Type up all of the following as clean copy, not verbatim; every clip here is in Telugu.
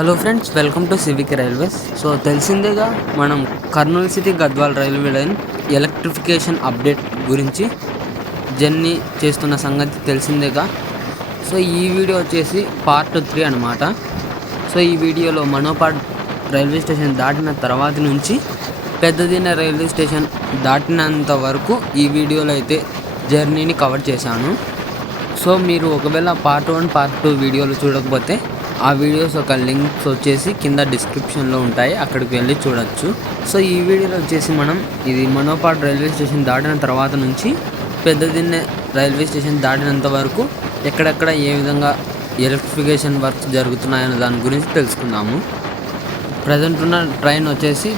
Hello friends, welcome to civic railways. So తెలిసిందేగా, మనం Kurnool city Gadwal railway line electrification update గురించి జర్నీ చేస్తున్న సంగతి తెలిసిందేగా. సో ఈ వీడియో వచ్చేసి పార్ట్ 3 అనమాట. సో ఈ వీడియోలో మనోపాడ్ రైల్వే స్టేషన్ దాటిన తర్వాత నుంచి పెద్దదిన్న రైల్వే స్టేషన్ దాటినంత వరకు ఈ వీడియోలో అయితే జర్నీని కవర్ చేశాను. సో మీరు ఒకవేళ పార్ట్ 1 పార్ట్ 2 వీడియోలు చూడకపోతే ఆ వీడియోస్ ఒక లింక్స్ వచ్చేసి కింద డిస్క్రిప్షన్లో ఉంటాయి, అక్కడికి వెళ్ళి చూడొచ్చు. సో ఈ వీడియోలో వచ్చేసి మనం ఇది మనోపాడ్ రైల్వే స్టేషన్ దాటిన తర్వాత నుంచి పెద్దదిన్నె రైల్వే స్టేషన్ దాటినంత వరకు ఎక్కడెక్కడ ఏ విధంగా ఎలక్ట్రిఫికేషన్ వర్క్స్ జరుగుతున్నాయన్న దాని గురించి తెలుసుకుందాము. ప్రజెంట్ ఉన్న ట్రైన్ వచ్చేసి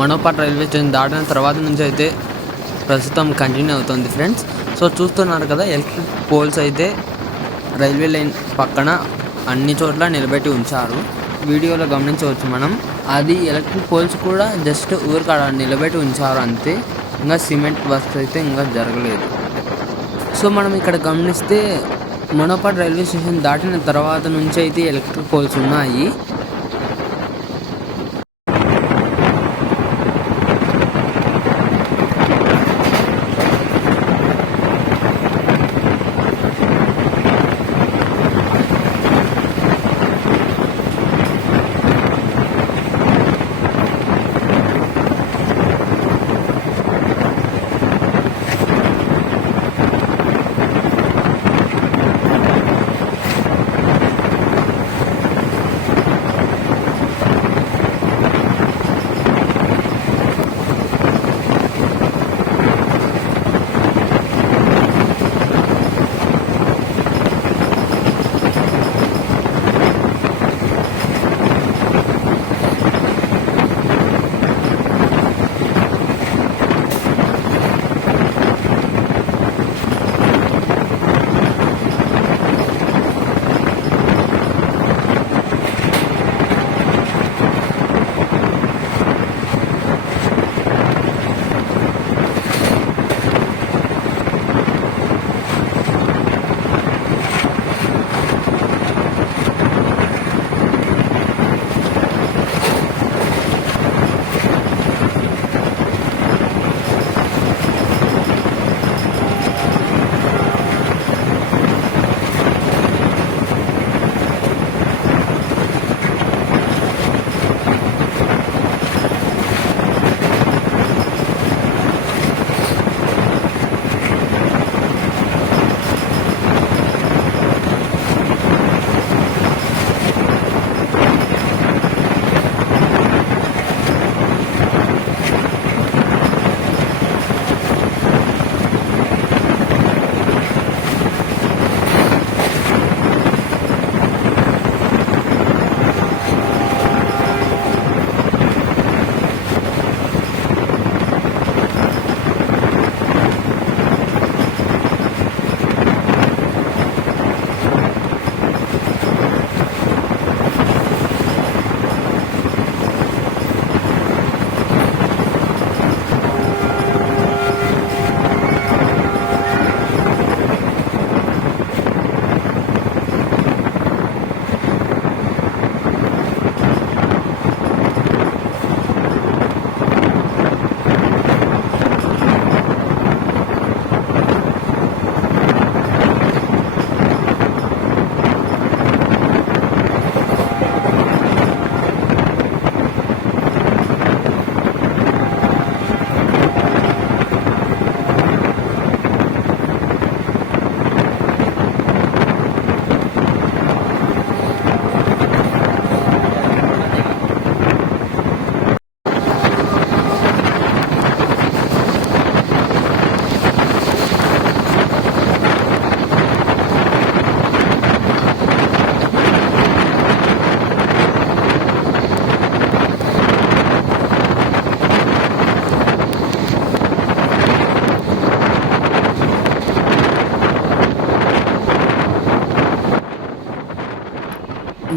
మనోపాడ్ రైల్వే స్టేషన్ దాటిన తర్వాత నుంచి అయితే ప్రస్తుతం కంటిన్యూ అవుతుంది ఫ్రెండ్స్. సో చూస్తున్నారు కదా, ఎలక్ట్రిక్ పోల్స్ అయితే రైల్వే లైన్ పక్కన అన్ని చోట్ల నిలబెట్టి ఉంచారు. వీడియోలో గమనించవచ్చు మనం. అది ఎలక్ట్రిక్ పోల్స్ కూడా జస్ట్ ఊరికాడ నిలబెట్టి ఉంచారు అంతే, ఇంకా సిమెంట్ వర్క్స్ అయితే ఇంకా జరగలేదు. సో మనం ఇక్కడ గమనిస్తే మనోపాడ్ రైల్వే స్టేషన్ దాటిన తర్వాత నుంచి అయితే ఎలక్ట్రిక్ పోల్స్ ఉన్నాయి.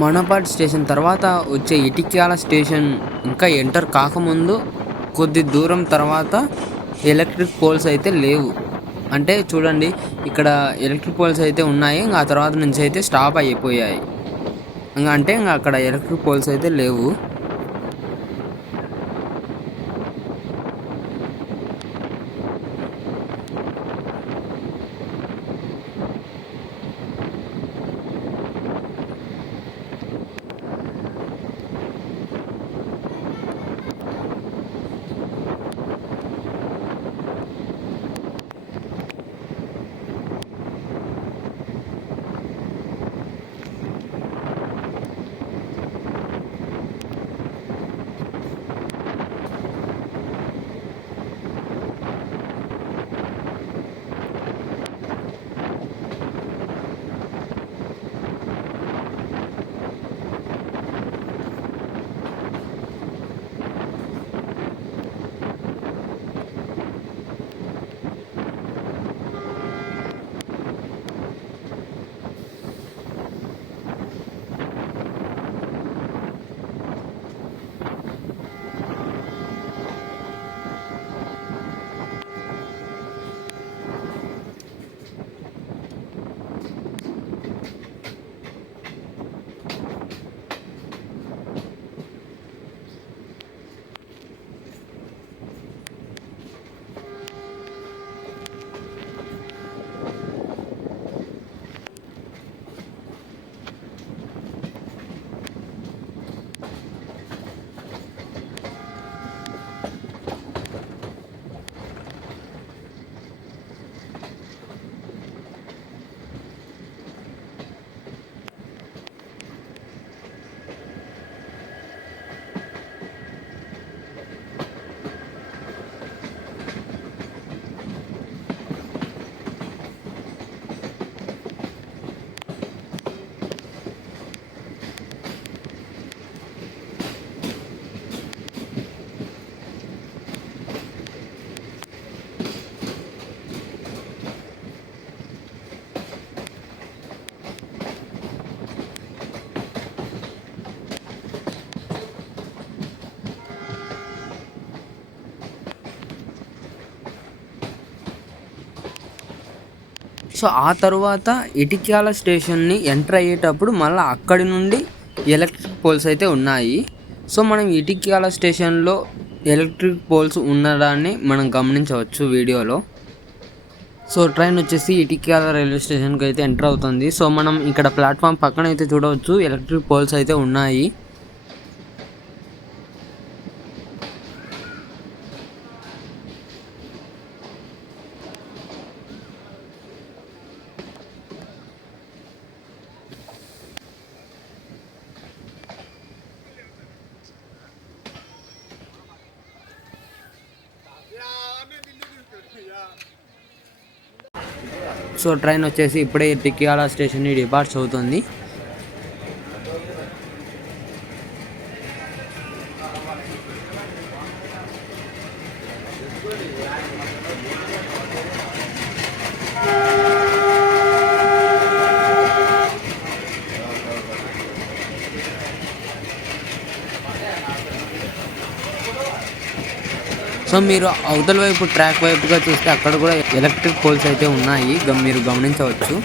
మనోపాడ్ స్టేషన్ తర్వాత వచ్చే ఇటిక్యాల స్టేషన్ ఇంకా ఎంటర్ కాకముందు కొద్ది దూరం తర్వాత ఎలక్ట్రిక్ పోల్స్ అయితే లేవు. అంటే చూడండి, ఇక్కడ ఎలక్ట్రిక్ పోల్స్ అయితే ఉన్నాయి, ఆ తర్వాత నుంచి అయితే స్టాప్ అయిపోయాయి. అంటే ఇంకా అక్కడ ఎలక్ట్రిక్ పోల్స్ అయితే లేవు. సో ఆ తర్వాత ఇటిక్యాల స్టేషన్ని ఎంటర్ అయ్యేటప్పుడు మళ్ళీ అక్కడి నుండి ఎలక్ట్రిక్ పోల్స్ అయితే ఉన్నాయి. సో మనం ఇటిక్యాల స్టేషన్లో ఎలక్ట్రిక్ పోల్స్ ఉన్నదాన్ని మనం గమనించవచ్చు వీడియోలో. సో ట్రైన్ వచ్చేసి ఇటిక్యాల రైల్వే స్టేషన్కి అయితే ఎంటర్ అవుతుంది. సో మనం ఇక్కడ ప్లాట్ఫామ్ పక్కన అయితే చూడవచ్చు ఎలక్ట్రిక్ పోల్స్ అయితే ఉన్నాయి. సో ట్రైన్ వచ్చేసి ఇప్పుడే ఇటిక్యాల స్టేషన్ని డిపార్చ్ అవుతుంది. సో మీరు అవతల వైపు ట్రాక్ వైపుగా చూస్తే అక్కడ కూడా ఎలక్ట్రిక్ పోల్స్ అయితే ఉన్నాయి, మీరు గమనించవచ్చు.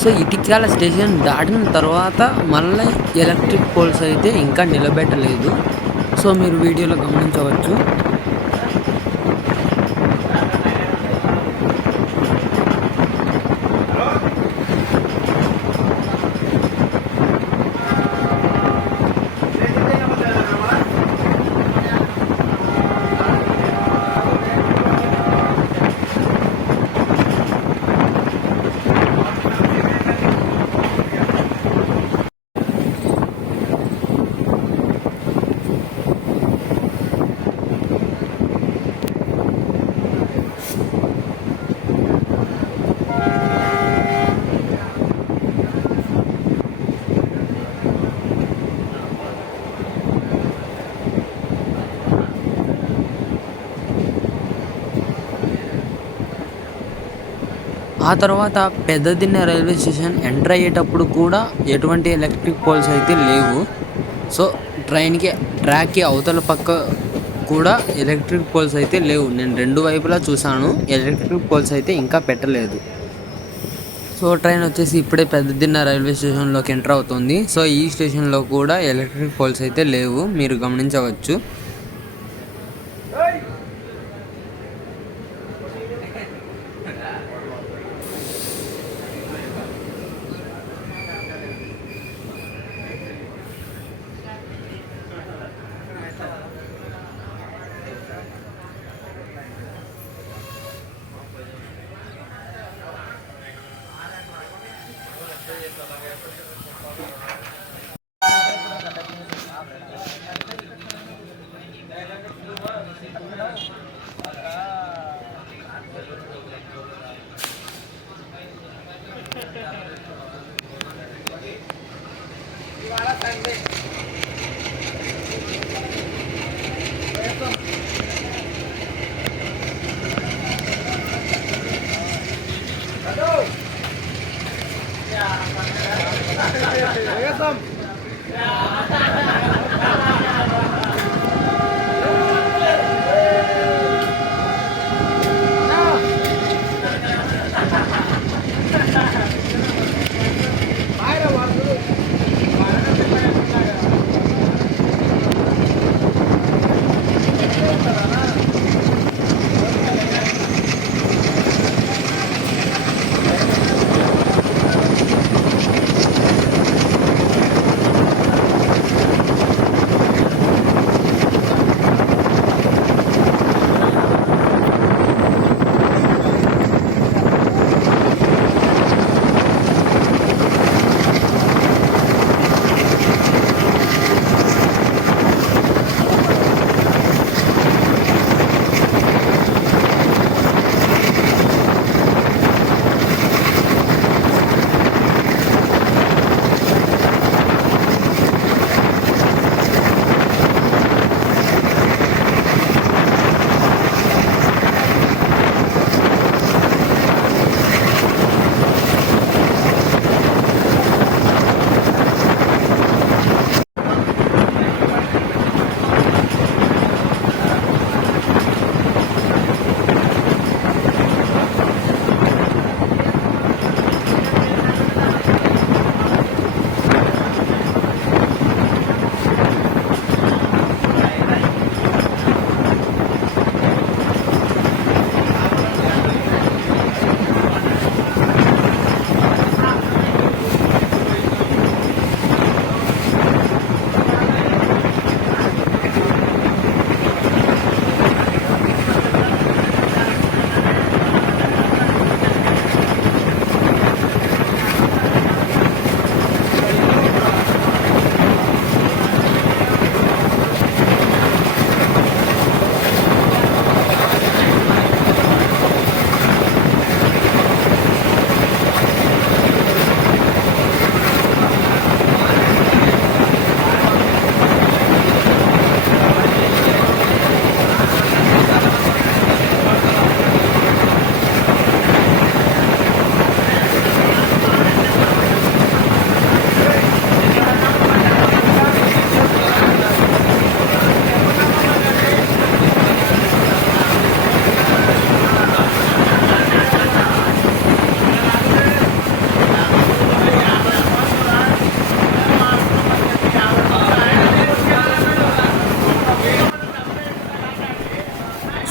సో ఇటిక్యాల స్టేషన్ దాటిన తర్వాత మళ్ళీ ఎలక్ట్రిక్ పోల్స్ అయితే ఇంకా నిలబెట్టలేదు. సో మీరు వీడియోలో గమనించవచ్చు. ఆ తర్వాత పెద్దదిన్న రైల్వే స్టేషన్ ఎంటర్ అయ్యేటప్పుడు కూడా ఎటువంటి ఎలక్ట్రిక్ పోల్స్ అయితే లేవు. సో ట్రాక్కి అవతల పక్క కూడా ఎలక్ట్రిక్ పోల్స్ అయితే లేవు. నేను 2 వైపులా చూశాను, ఎలక్ట్రిక్ పోల్స్ అయితే ఇంకా పెట్టలేదు. సో ట్రైన్ వచ్చేసి ఇప్పుడే పెద్దదిన్న రైల్వే స్టేషన్లోకి ఎంటర్ అవుతుంది. సో ఈ స్టేషన్లో కూడా ఎలక్ట్రిక్ పోల్స్ అయితే లేవు, మీరు గమనించవచ్చు.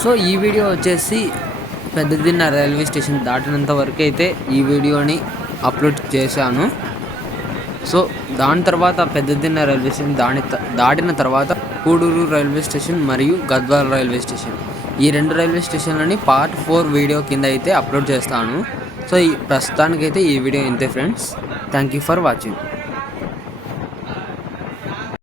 సో ఈ వీడియో వచ్చేసి పెద్దదిన్న రైల్వే స్టేషన్ దాటినంత వరకు అయితే ఈ వీడియోని అప్లోడ్ చేశాను. సో దాని తర్వాత పెద్దదిన్న రైల్వే స్టేషన్ దాటిన తర్వాత కూడూరు రైల్వే స్టేషన్ మరియు గద్వాల్ రైల్వే స్టేషన్, ఈ 2 రైల్వే స్టేషన్లని పార్ట్ 4 వీడియో కింద అయితే అప్లోడ్ చేస్తాను. సో ప్రస్తుతానికైతే ఈ వీడియో ఇంతే friends. Thank you for watching.